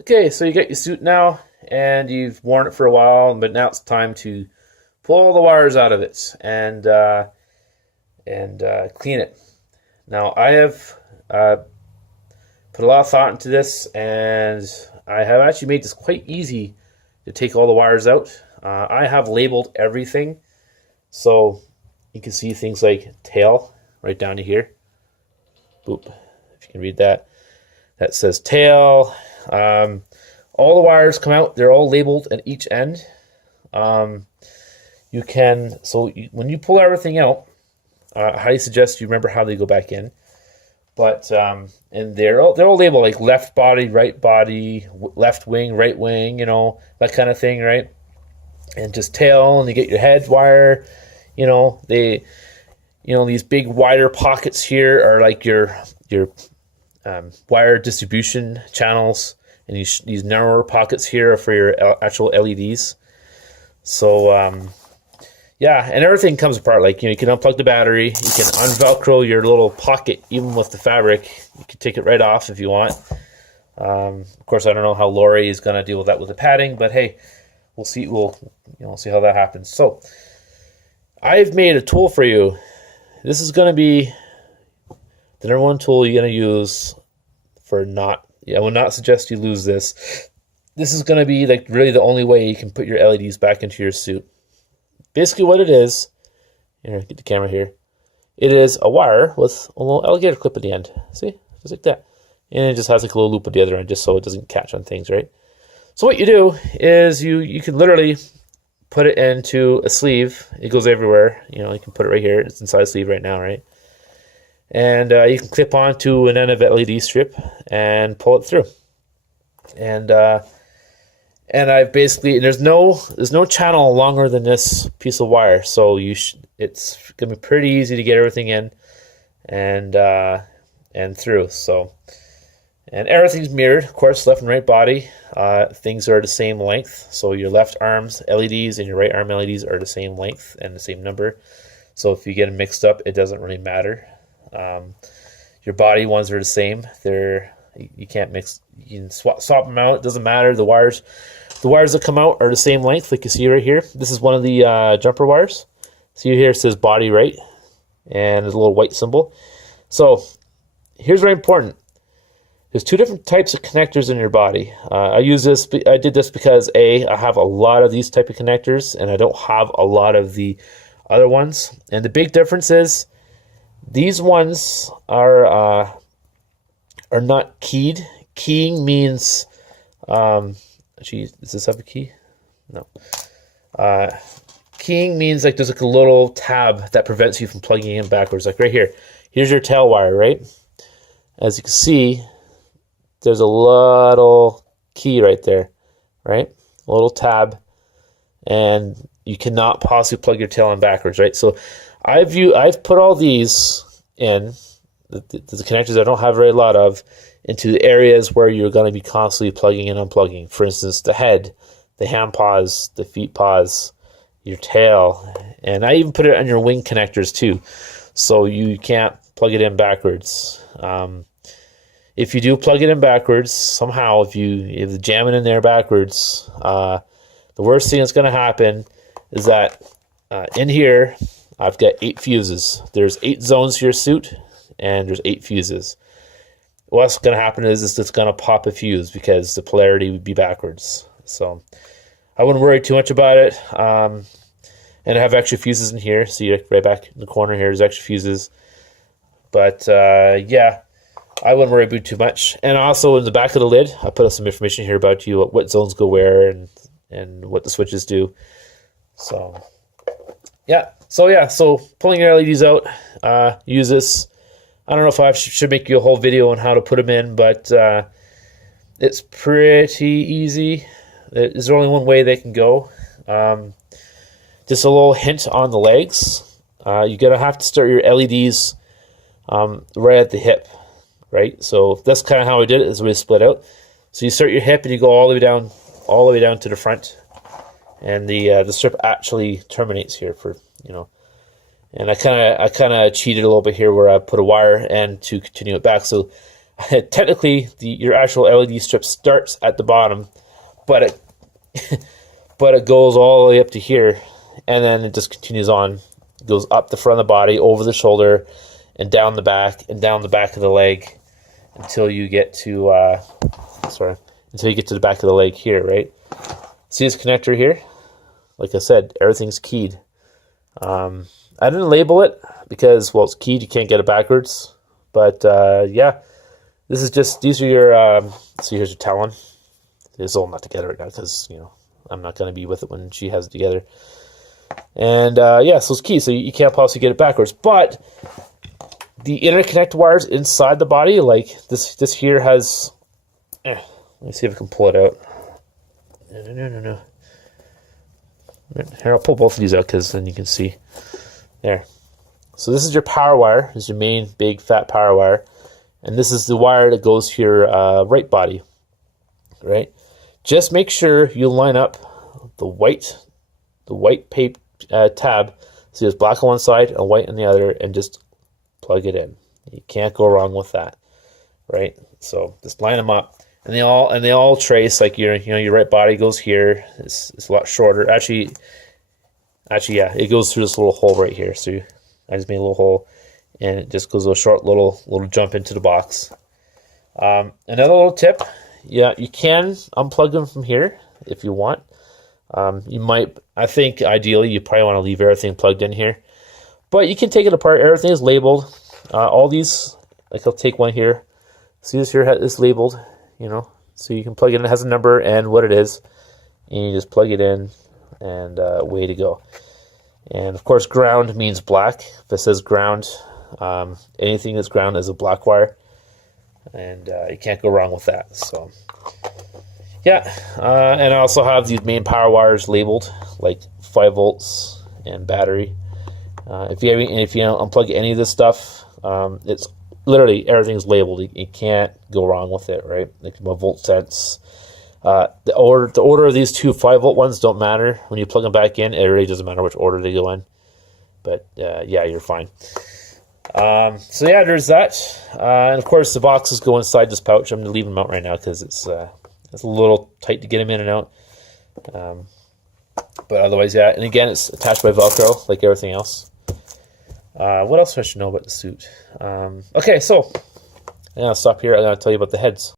Okay, so you got your suit now, and you've worn it for a while, but now it's time to pull all the wires out of it and clean it. Now I have put a lot of thought into this, and I have actually made this quite easy to take all the wires out. I have labeled everything, so you can see things like tail right down to here. Boop, if you can read that. That says tail. All the wires come out. They're all labeled at each end. You can, when you pull everything out, I highly suggest you remember how they go back in. But and they're all labeled like left body, left wing, right wing, that kind of thing, right? And just tail, and you get your head wire. These big wider pockets here are like your wire distribution channels, and these narrower pockets here are for your actual LEDs. So yeah, and everything comes apart. Like, you can unplug the battery, you can unvelcro your little pocket, even with the fabric. You can take it right off if you want. Of course, I don't know how Lori is going to deal with that with the padding, but hey, we'll see. We'll see how that happens. So I've made a tool for you. This is going to be the number one tool you're going to use for not. I would not suggest you lose this. This is going to be like really the only way you can put your LEDs back into your suit. Basically what it is, here, get the camera here. It is a wire with a little alligator clip at the end. See? Just like that. And it just has like a little loop at the other end just so it doesn't catch on things, right? So what you do is you can literally put it into a sleeve. It goes everywhere. You can put it right here. It's inside the sleeve right now, right? And you can clip onto an end of LED strip and pull it through. And I've basically, there's no channel longer than this piece of wire, so it's gonna be pretty easy to get everything in and through. So, and everything's mirrored, of course, left and right body. Things are the same length, so your left arm's LEDs and your right arm LEDs are the same length and the same number. So if you get them mixed up, it doesn't really matter. Your body ones are the same. You can't mix. You can swap them out. It doesn't matter. The wires that come out are the same length, like you see right here. This is one of the jumper wires. See here, it says body right, and there's a little white symbol. So here's very important. There's two different types of connectors in your body. I did this because I have a lot of these type of connectors, and I don't have a lot of the other ones. And the big difference is these ones are not keyed. Keying means, does this have a key? No. Keying means like there's like a little tab that prevents you from plugging in backwards. Like right here. Here's your tail wire, right? As you can see, there's a little key right there, right? A little tab, and you cannot possibly plug your tail in backwards, right? So I've put all these in the connectors I don't have very a lot of into the areas where you're going to be constantly plugging and unplugging. For instance, the head, the hand paws, the feet paws, your tail, and I even put it on your wing connectors too, so you can't plug it in backwards. If you do plug it in backwards somehow, if you jam it in there backwards, the worst thing that's going to happen is that in here I've got 8 fuses. There's 8 zones to your suit, and there's 8 fuses. What's going to happen is it's going to pop a fuse because the polarity would be backwards. So I wouldn't worry too much about it. And I have extra fuses in here. See, right back in the corner here, there's extra fuses. But yeah, I wouldn't worry about too much. And also in the back of the lid, I put some information here about you, what zones go where, and what the switches do. So yeah, so pulling your LEDs out, use this. I don't know if I should make you a whole video on how to put them in, but it's pretty easy. There's only one way they can go. Just a little hint on the legs. You're going to have to start your LEDs right at the hip, right? So that's kind of how I did it, is we split out. So you start your hip and you go all the way down to the front. And the strip actually terminates here for, and I kind of cheated a little bit here where I put a wire end to continue it back. So technically your actual LED strip starts at the bottom, but it goes all the way up to here, and then it just continues on. It goes up the front of the body, over the shoulder, and down the back, and down the back of the leg until you get to until you get to the back of the leg here, right? See this connector here? Like I said, everything's keyed. I didn't label it because, well, it's keyed. You can't get it backwards. But yeah, these are your. So here's your Talon. It's all not together right now because I'm not going to be with it when she has it together. And yeah, so it's keyed, so you can't possibly get it backwards. But the interconnect wires inside the body, like this here has. Let me see if I can pull it out. No. Here, I'll pull both of these out because then you can see. There. So this is your power wire. This is your main big fat power wire. And this is the wire that goes to your right body. Right? Just make sure you line up the white tab. So there's black on one side and white on the other, and just plug it in. You can't go wrong with that. Right? So just line them up. And they all trace, like your right body goes here. It's a lot shorter. Actually, yeah, it goes through this little hole right here. So I just made a little hole, and it just goes a short little jump into the box. Another little tip, yeah, you can unplug them from here if you want. You might, I think ideally you probably want to leave everything plugged in here, but you can take it apart. Everything is labeled. All these, like I'll take one here. See this here is labeled. So you can plug it in. It has a number and what it is, and you just plug it in, and way to go. And of course, ground means black. If it says ground, anything that's ground is a black wire, and you can't go wrong with that. So yeah, and I also have these main power wires labeled, like 5 volts and battery. If you unplug any of this stuff, it's literally everything's labeled. You can't go wrong with it, right? Like my volt sense. The order of these two 5-volt ones don't matter. When you plug them back in, it really doesn't matter which order they go in. But yeah, you're fine. So yeah, there's that. And of course, the boxes go inside this pouch. I'm gonna leave them out right now because it's a little tight to get them in and out. But otherwise, yeah. And again, it's attached by Velcro like everything else. What else I should know about the suit? Okay, so I'm gonna stop here. I'm gonna tell you about the heads.